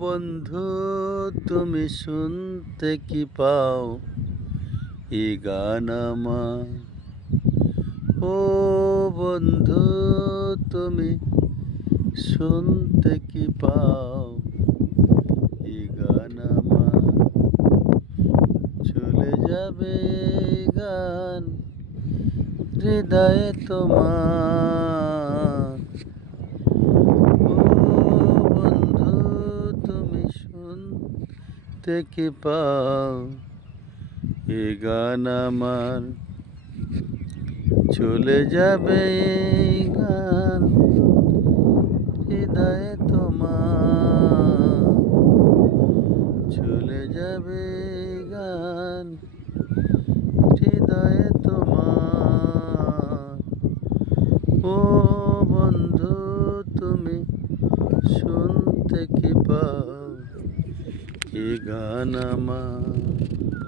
বন্ধু তুমি শুনতে কি পাও এই গান আমার? ও বন্ধু তুমি শুনতে কি পাও এই গান আমার? চলে যাবে এই গান হৃদয়ে তোমার। ও বন্ধু তুমি শুনতে কি পাও এই গান আমার? চলে যাবে এই গান হৃদয়ে তোমার। চলে যাবে এই গান হৃদয়ে তোমার। ও বন্ধু তুমি শুনতে কি পাও এই গান আমার?